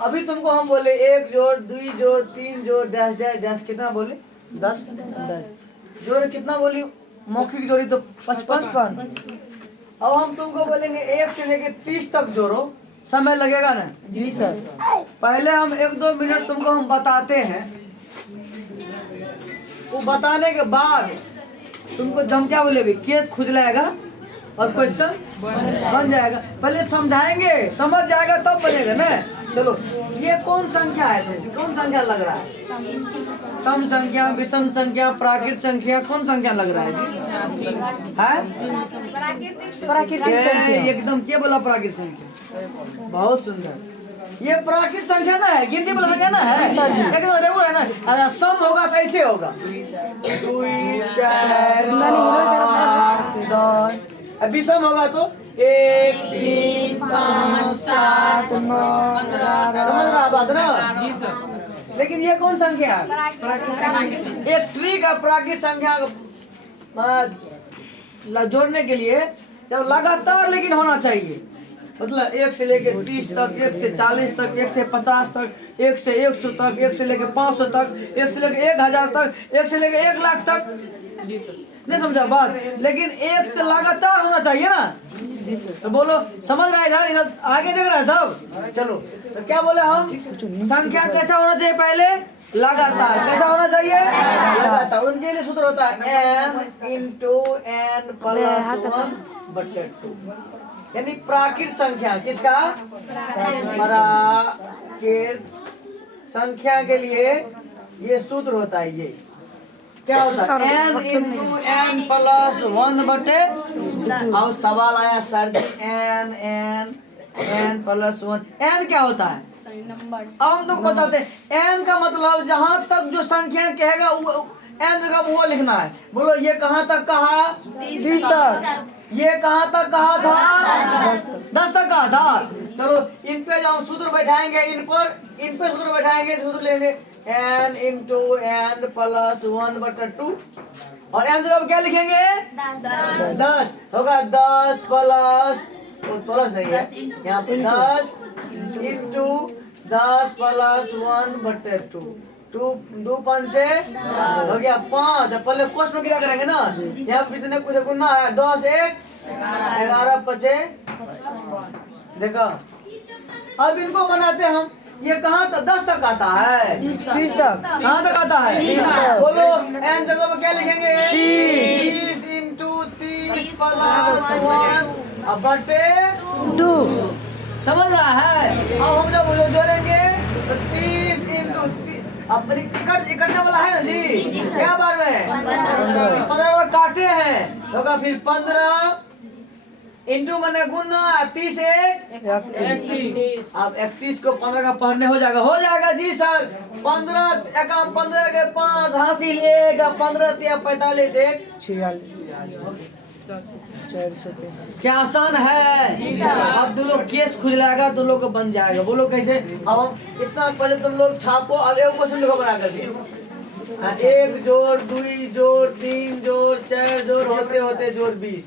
अभी तुमको हम बोले 1 जोड़ 2 जोड़ 3 जोड़ डैश डैश डैश कितना बोले 10 जोड़ कितना बोली मौखिक जोड़ी तो 55। अब हम तुमको बोलेंगे 1 से लेके 30 तक जोड़ो, समय लगेगा ना? जी सर। पहले हम 1-2 मिनट तुमको हम बताते हैं, वो बताने के बाद तुमको हम क्या बोलेंगे केस खुजलाएगा और क्वेश्चन बन जाएगा। पहले समझाएंगे, समझ जाएगा तब बनेगा ना। चलो ये कौन संख्या है? कौन संख्या लग रहा है? सम संख्या, विषम संख्या, प्राकृत संख्या, कौन संख्या लग रहा है जी? प्राकृतिक संख्या। एकदम क्या बोला प्राकृत संख्या? बहुत सुंदर। ये प्राकृत संख्या ना है, गिनती वाला संख्या ना है, एकदम रेगुलर है ना। अगर सम होगा तो ऐसे होगा 2 4 8 10। अब विषम होगा तो 1 3 5 7 9 15। समझ रहा बात ना? लेकिन ये कौन संख्या है? एक ट्री का प्राकृत संख्या जोड़ने के लिए जब लगातार लेकिन होना चाहिए, मतलब 1 से लेके 30 तक, 1 से 40 तक, 1 से 50 तक, 1 से 100 तक, 1 से लेके 500 तक, 1 से लेके 1000 तक, 1 से लेके 1 लाख तक। नहीं समझा बात? लेकिन 1 से लगातार होना चाहिए ना। तो बोलो समझ रहा है? इधर इधर आगे देख रहा है सब? चलो तो क्या बोले हम? संख्या कैसा होना चाहिए? पहले लगातार। कैसा होना चाहिए? लगातार। उनके लिए सूत्र होता है n × n + 1/2, यानी प्राकृत संख्या। किसका? प्राकृत संख्या के लिए ये सूत्र होता है। ये क्या होता है? n × n + 1/2। अब सवाल आया सर जी n + 1, n क्या होता है? अब हम तुमको बताते हैं n का मतलब जहां तक जो संख्या कहेगा n जगह वो लिखना है। बोलो ये कहां तक कहा? 30 तक। ये कहां तक कहा था? 10 तक कहा था। चलो इन पे जब सूत्र बैठाएंगे, इन पे सूत्र बैठाएंगे, सूत्र लेंगे n × n + 1/2 और n जगह क्या लिखेंगे? 10 होगा। 10 प्लस नहीं है यहाँ पे, 10 × 10 + 1/2। 2 5 हो गया 5। पहले कोष्ठ में गिरा करेंगे ना। यहाँ पे कितने कुछ गुना है? 10 1 11 5 देखो। अब इनको बनाते हम। ये कहाँ तक? 10 तक आता है। 30 तक। कहाँ तक आता है? 30 तक। बोलो n जगह पे क्या लिखेंगे? 30 × 30 + 1/2। समझ रहा है? अब हम जब जोड़ेंगे तो 30 × 30। अब इकट्ठा वाला है ना जी? क्या बार में? 15 बार काटे हैं होगा। फिर 15 इंटू मैंने गुना 30 1 31। अब 31 को 15 का पढ़ने हो जाएगा जी सर। 15 एकम 15 के 5 हासिल 1 15 × 45 1 46 क्या आसान है? अब तुम लोग केस खुजलाएगा, तुम लोग को बन जाएगा। बोलो कैसे? अब हम इतना पहले तुम लोग छापो। अब एक क्वेश्चन देखो बना कर दिए। 1 जोड़ 2 जोड़ 3 जोड़ 4 जोड़ होते होते जोड़ 20।